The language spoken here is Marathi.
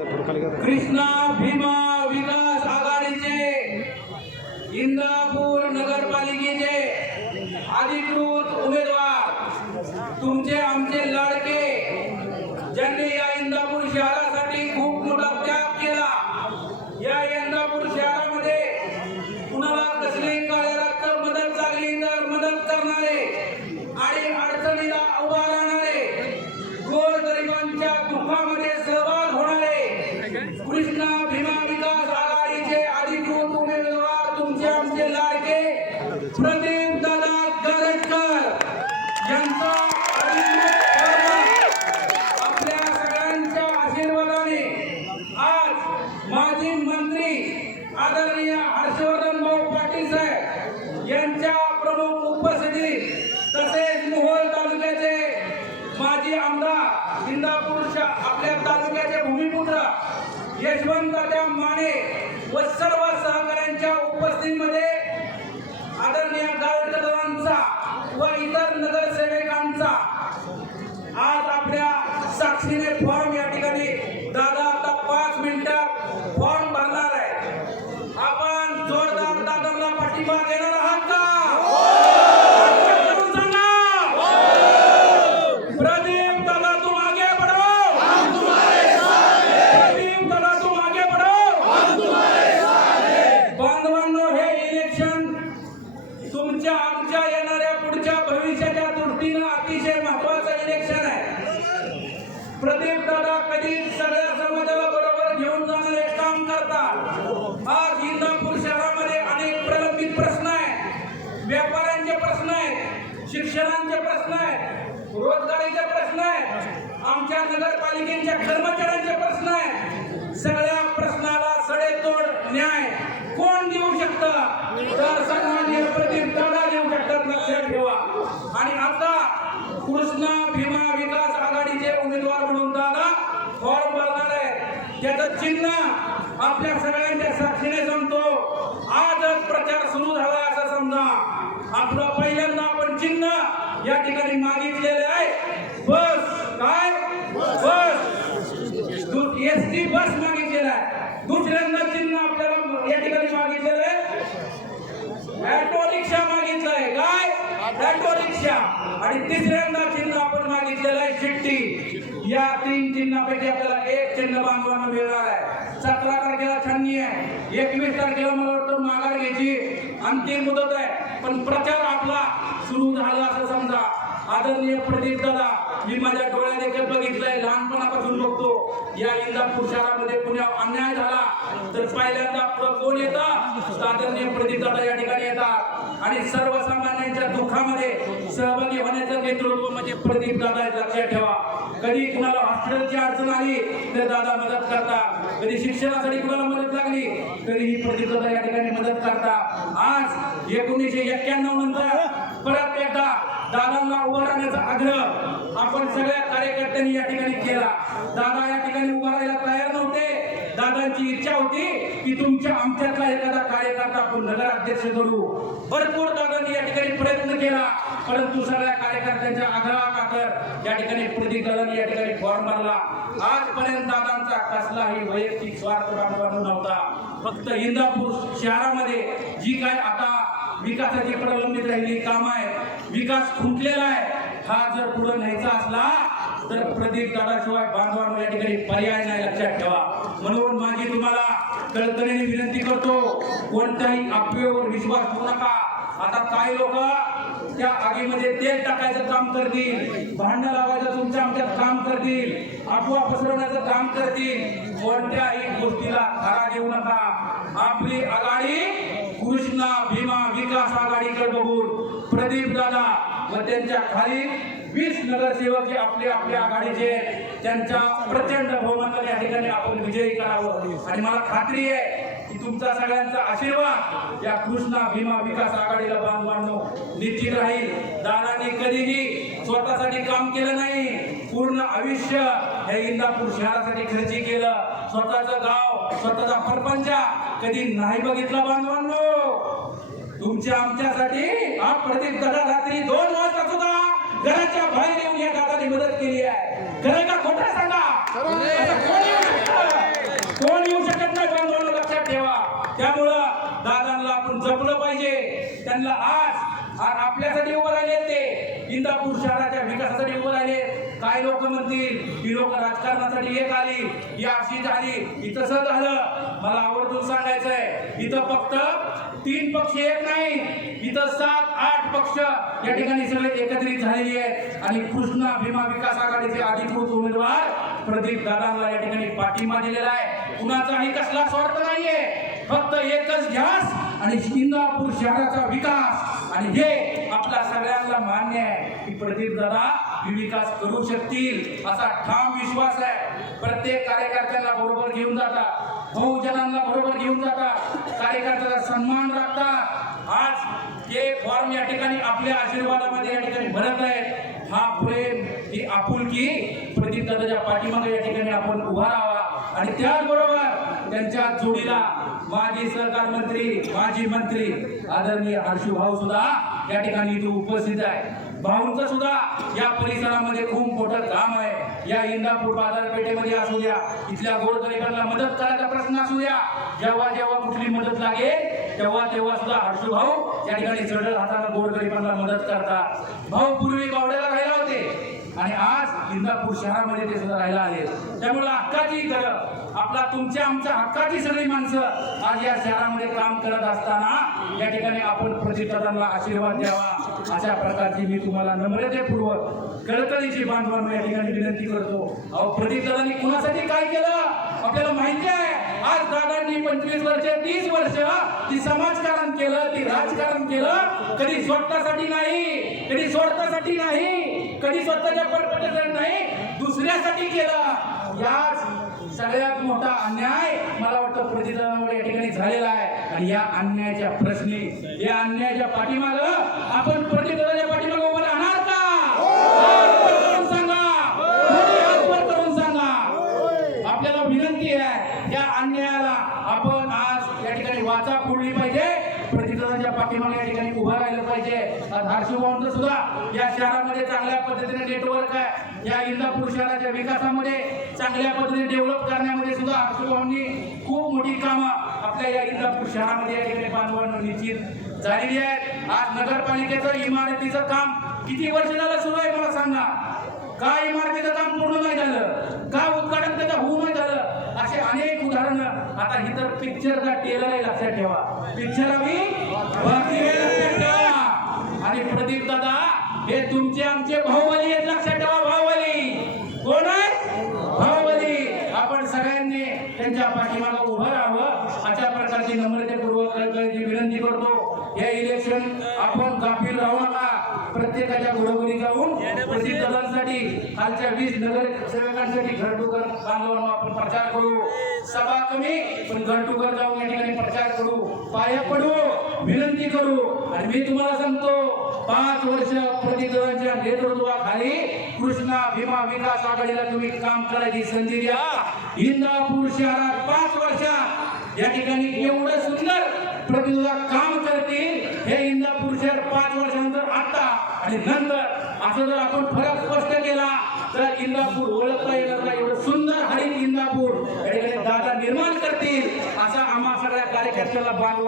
कृष्णा भीमा भाऊ साहेब यांच्या प्रमुख उपस्थितीत तसेच मोहोळ तालुक्याचे माजी आमदार इंदापूरच्या आपल्या तालुक्याचे भूमिपुत्र यशवंत माने व सर्व सहकाऱ्यांच्या उपस्थितीमध्ये आदरणीय गावकरांचा व इतर नगरसेवकांचा आज आपल्या साक्षीने फॉर्म आमच्या नगरपालिकेच्या कर्मचाऱ्यांचे प्रश्न आहे सगळ्या प्रश्नाला सडेतोड न्याय कोण देऊ शकतं? तर सन्मान्य प्रदीप दादा देऊ शकतात लक्षात ठेवा. आणि आता कृष्णा भीमा विकास आघाडीचे उमेदवार म्हणून दादा फॉर्म भरणार आहे त्याचं चिन्ह आपल्या सगळ्यांच्या साक्षीने सांगतो आजच प्रचार सुरू झाला असं समजा. आपलं पहिल्यांदा आपण चिन्ह या ठिकाणी मागितलेले आहे बस काय बस एस टी बस मागितलेला आहे. दुसऱ्यांदा चिन्ह आपल्याला या ठिकाणी मागितलेलं आहे. ऑटो रिक्षा मागितलंय काय? Auto rickshaw. आणि तिसऱ्यांदा चिन्ह आपण मागितलेलं आहे शिट्टी. या तीन चिन्हापैकी आपल्याला एक चिन्ह बांधवांना मिळणार आहे. सतरा तारखेला छाननी आहे. एकवीस तारखेला मला वाटतं माघार घ्यायची. अंतिम मुदत आहे. पण प्रचार आपला सुरू झाला असं समजा. आदरणीय प्रदीप दादा मी माझ्या डोळ्याने देखील बघितलंय. लहानपणापासून बघतो. या इंदापूर शहरामध्ये पुण्या अन्याय झाला तर पहिल्यांदा आपलं कोण येतात आदरणीय प्रदीप दादा या ठिकाणी येतात. आणि सर्वसामान्यांच्या दुःखामध्ये सहभागी होण्याचं नेतृत्व म्हणजे प्रदीप दादा लक्षात ठेवा. कधी कुणाला हॉस्पिटलची अडचण आली तर दादा मदत करतात. कधी शिक्षणासाठी कुणाला मदत लागली तरी ही प्रदीप दादा या ठिकाणी मदत करतात. आज एकोणीसशे एक्क्याण्णव नंतर परत एकदा दादांना उभं राहण्याचा आग्रह आपण सगळ्या कार्यकर्त्यांनी या ठिकाणी केला. दादा या ठिकाणी उभा राहायला तयार नव्हते. दादांची इच्छा होती की तुमच्या आमच्यातला एखादा कार्यकर्ता आपण नगराध्यक्ष करू भरपूर दादांनी या ठिकाणी प्रयत्न केला परंतु सगळ्या कार्यकर्त्यांच्या आग्रहाखातर या ठिकाणी कृती दादांनी या ठिकाणी फॉर्म भरला. आजपर्यंत दादांचा कसलाही वैयक्तिक स्वार्थ बांधवांना नव्हता. फक्त इंदापूर शहरामध्ये जी काय आता विकासाची प्रलंबित राहिली काम आहे. विकास खुंटलेला आहे. हा जर पुढे न्यायचा असला तर प्रदीप दादाशिवाय बांधवांना या ठिकाणी पर्याय नाही लक्षात ठेवा. म्हणून माझी तुम्हाला कळकळीने विनंती करतो कोणत्याही अफवेवर विश्वास ठेवू नका. आता काही लोक त्या आगीमध्ये तेल टाकायचं काम करतील भांडण लावायचं तुमच्या आमच्यात काम करतील अफवा पसरवण्याचं काम करतील. कोणत्याही गोष्टीला खरा देऊ नका. आपली आघाडी कृष्णा भीमा विकास आघाडीकडे बघून प्रदीप दादा व त्यांच्या खाली वीस नगरसेवक जे आपले आपल्या आघाडीचे त्यांच्या प्रचंड बहुमताने या ठिकाणी आपण विजयी करावं. आणि मला खात्री आहे की तुमचा सगळ्यांचा आशीर्वाद या कृष्णा भीमा विकास आघाडीला बांधवांनो निश्चित राहील. दादांनी कधीही स्वतःसाठी काम केलं नाही. पूर्ण आयुष्य हे इंदापूर शहरासाठी खर्ची केलं. स्वतःचं गाव स्वतःचा परपंच कधी नाही बघितला बांधवांनो. तुमच्या आमच्यासाठी हा प्रदीप दादा रात्री दोन वाजता सुद्धा घराच्या बाहेर येऊन या दादाने मदत केली आहे. खरं का खोट सांगा? कोण येऊ शकत? नाही? लक्षात ठेवा. त्यामुळं दादांना आपण जपलं पाहिजे. त्यांना आज आज आपल्यासाठी उभं राहिले ते. इंदापूर शहराच्या विकासासाठी उभं राहिले काय लोक म्हणतील ही लोक राजकारणासाठी एक आली ही अशी झाली ही तसं झालं. मला आवर्जून सांगायचंय इथं फक्त तीन पक्ष एक नाही इथं सात आठ पक्ष या ठिकाणी सगळे एकत्रित झालेली आहेत. आणि कृष्णा भीमा विकास आघाडीचे अधिकृत उमेदवार प्रदीप दादांना या ठिकाणी पाठिंबा दिलेला आहे. कुणाचाही कसला स्वार्थ नाहीये. फक्त एकच ध्यास आणि इंदापूर शहराचा विकास. आणि हे आपल्या सगळ्यांना मान्य आहे की प्रदीप दादा विकास करू शकतील असा ठाम विश्वास आहे. प्रत्येक कार्यकर्त्यांना बरोबर घेऊन जातात बहुजनांना बरोबर घेऊन जातात कार्यकर्त्याचा सन्मान राखतात आज हे फॉर्म या ठिकाणी आपल्या आशीर्वादामध्ये या ठिकाणी भरत आहेत. हा प्रेम ही आपुलकी. प्रदीप दादाच्या पाठीमागे या ठिकाणी आपण उभा राहावा. आणि त्याचबरोबर त्यांच्या जोडीला माजी सहकार मंत्री माजी मंत्री आदरणीय हर्षू भाऊ सुद्धा या ठिकाणी इथे उपस्थित आहे. भाऊंचं सुद्धा या परिसरामध्ये खूप मोठं काम आहे. या इंदापूर बाजारपेठेमध्ये असू द्या इथल्या गोरगरिबांना मदत करायचा प्रश्न असू द्या. जेव्हा जेव्हा कुठली मदत लागेल तेव्हा तेव्हा सुद्धा हर्षू भाऊ या ठिकाणी जडल हातानं गोरगरिबांना मदत करतात. भाऊ पूर्वी गावड्याला राहिला होते. आणि आज इंदापूर शहरामध्ये ते सुद्धा राहिला आहे. त्यामुळे हक्काची घरं आपला तुमच्या आमच्या हक्काची सगळी माणसं आज या शहरामध्ये काम करत असताना या ठिकाणी आपण प्रतिष्ठानाला आशीर्वाद द्यावा. अशा प्रकारची मी तुम्हाला नम्रतेपूर्वक कळकळीची बांधवांना या ठिकाणी विनंती करतो. अहो प्रदीपदादांनी कुणासाठी काय केलं? आपल्याला माहिती आहे. आज दादांनी पंचवीस वर्ष तीस वर्ष ती समाजकारण केलं ती राजकारण केलं. कधी स्वतःसाठी नाही कधी स्वार्थासाठी नाही कधी स्वतःच्या परपटासाठी नाही दुसऱ्यासाठी केलं. याच सगळ्यात मोठा अन्याय मला वाटतं प्रतिदानामुळे या ठिकाणी झालेला आहे. आणि या अन्यायाच्या प्रश्नी या अन्यायाच्या पाठीमागं आपण प्रतिदानाच्या पाठीमाग उभं राहणार का हात वर करून सांगा दोन्ही हात वर करून सांगा आपल्याला विनंती आहे या अन्यायाला आपण आज या ठिकाणी वाचा फोडली पाहिजे प्रतिदानाच्या पाठीमागे या ठिकाणी उभं राहिलं पाहिजे आज हर्षभाऊंचं सुद्धा या शहरामध्ये चांगल्या पद्धतीने नेटवर्क आहे. या इंदापूर शहराच्या विकासामध्ये चांगल्या पद्धतीने डेव्हलप करण्यामध्ये सुद्धा हर्षभाऊंनी खूप मोठी कामं आपल्या या इंदापूर शहरामध्ये या ठिकाणी बांधवांना निश्चित झालेली आहेत. आज नगरपालिकेचं इमारतीचं काम किती वर्ष झालं सुरू आहे मला सांगा? का इमारतीचं काम पूर्ण नाही झालं? का उद्घाटन त्याचं होऊ नाही झालं? असे अनेक उदाहरणं आता ही तर पिक्चरचा टेलर आहे लक्षात ठेवा. पिक्चर आम्ही बाकी वेळ लक्षात ठेवा आणि प्रदीप दादा हे तुमचे आमचे भाऊबली आहेत लक्षात ठेवा भाऊबली. कोण आहे भाऊबली. आपण सगळ्यांनी त्यांच्या पाठीमागे उभं राहावं. अशा प्रकारची नम्रतेपूर्वक विनंती करतो. हे इलेक्शन आपण गाफील राहू नका. प्रत्येकाच्या घरोघरी जाऊन प्रसिद्ध कालच्या वीस नगर सेवकांसाठी बांधवांना आपण प्रचार करू. सभा कमी पण घर जाऊन या ठिकाणी प्रचार करू. पाया पडू विनंती करू. आणि मी तुम्हाला सांगतो पाच वर्ष प्रतिदलांच्या नेतृत्वाखाली कृष्णा भीमा विकास आघाडीला तुम्ही काम करायची संधी द्या. इंदापूर शहरात पाच वर्षात या ठिकाणी एवढं सुंदर प्रतिनिधा काम आणि नंतर असं जर आपण फरक स्पष्ट केला तर इंदापूर ओळखता येणार नाही. एवढं सुंदर हरित इंदापूर. दादा निर्माण करतील असा आम्हा सगळ्या कार्यकर्त्याला बांधवा